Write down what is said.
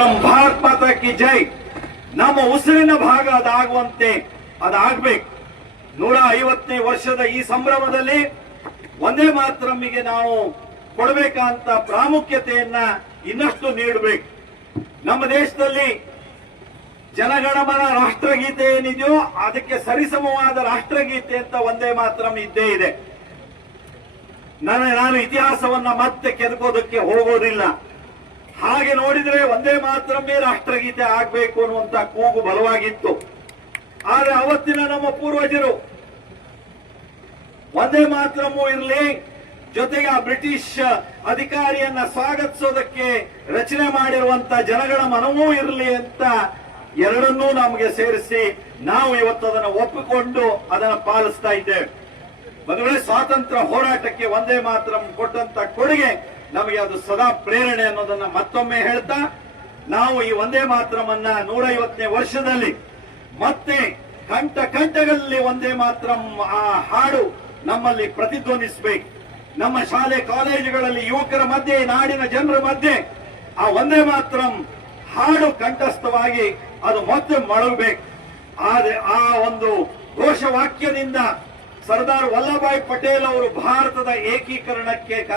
ಭಾರತ ಮಾತಾ ಕಿ ಜೈ. ನಮ್ಮ ಉಸಿರಿನ ಭಾಗ ಅದಾಗುವಂತೆ ಅದಾಗಬೇಕು. ನೂರ ಐವತ್ತನೇ ವರ್ಷದ ಈ ಸಂಭ್ರಮದಲ್ಲಿ ಒಂದೇ ಮಾತ್ರಮ್ಮಿಗೆ ನಾವು ಕೊಡಬೇಕಂತ ಪ್ರಾಮುಖ್ಯತೆಯನ್ನ ಇನ್ನಷ್ಟು ನೀಡಬೇಕು. ನಮ್ಮ ದೇಶದಲ್ಲಿ ಜನಗಣಮನ ರಾಷ್ಟ್ರಗೀತೆ ಏನಿದೆಯೋ ಅದಕ್ಕೆ ಸರಿಸಮವಾದ ರಾಷ್ಟ್ರಗೀತೆ ಅಂತ ಒಂದೇ ಮಾತ್ರ ಇದ್ದೇ ಇದೆ. ನಾನು ಇತಿಹಾಸವನ್ನ ಮತ್ತೆ ಕೆದಕೋದಕ್ಕೆ ಹೋಗೋದಿಲ್ಲ. ಹಾಗೆ ನೋಡಿದ್ರೆ ಒಂದೇ ಮಾತ್ರಮೇ ರಾಷ್ಟ್ರಗೀತೆ ಆಗ್ಬೇಕು ಅನ್ನುವಂತ ಕೂಗು ಬಲವಾಗಿತ್ತು. ಆದ್ರೆ ಅವತ್ತಿನ ನಮ್ಮ ಪೂರ್ವಜರು ಒಂದೇ ಮಾತ್ರಮೂ ಇರಲಿ, ಜೊತೆಗೆ ಆ ಬ್ರಿಟಿಷ್ ಅಧಿಕಾರಿಯನ್ನ ಸ್ವಾಗತಿಸೋದಕ್ಕೆ ರಚನೆ ಮಾಡಿರುವಂತ ಜನಗಳ ಮನವೂ ಇರಲಿ ಅಂತ ಎರಡನ್ನೂ ನಮಗೆ ಸೇರಿಸಿ ನಾವು ಇವತ್ತು ಅದನ್ನು ಒಪ್ಪಿಕೊಂಡು ಅದನ್ನು ಪಾಲಿಸ್ತಾ ಇದ್ದೇವೆ. ಒಂದು ಸ್ವಾತಂತ್ರ್ಯ ಹೋರಾಟಕ್ಕೆ ಒಂದೇ ಮಾತ್ರ ಕೊಟ್ಟಂತ ಕೊಡುಗೆ ನಮಗೆ ಅದು ಸದಾ ಪ್ರೇರಣೆ ಅನ್ನೋದನ್ನ ಮತ್ತೊಮ್ಮೆ ಹೇಳ್ತಾ, ನಾವು ಈ ಒಂದೇ ಮಾತ್ರಮನ್ನ ನೂರೈವತ್ತನೇ ವರ್ಷದಲ್ಲಿ ಮತ್ತೆ ಕಂಠ ಕಂಠಗಳಲ್ಲಿ ಒಂದೇ ಮಾತ್ರ ಆ ಹಾಡು ನಮ್ಮಲ್ಲಿ ಪ್ರತಿಧ್ವನಿಸಬೇಕು. ನಮ್ಮ ಶಾಲೆ ಕಾಲೇಜುಗಳಲ್ಲಿ ಯುವಕರ ಮಧ್ಯೆ ನಾಡಿನ ಜನರ ಮಧ್ಯೆ ಆ ಒಂದೇ ಮಾತ್ರ ಹಾಡು ಕಂಠಸ್ಥವಾಗಿ ಅದು ಮತ್ತೆ ಮಳಗಬೇಕು ಆದ್ರೆ ಆ ಒಂದು ಘೋಷವಾಕ್ಯದಿಂದ ಸರ್ದಾರ್ ವಲ್ಲಭಾಯ್ ಪಟೇಲ್ ಅವರು ಭಾರತದ ಏಕೀಕರಣಕ್ಕೆ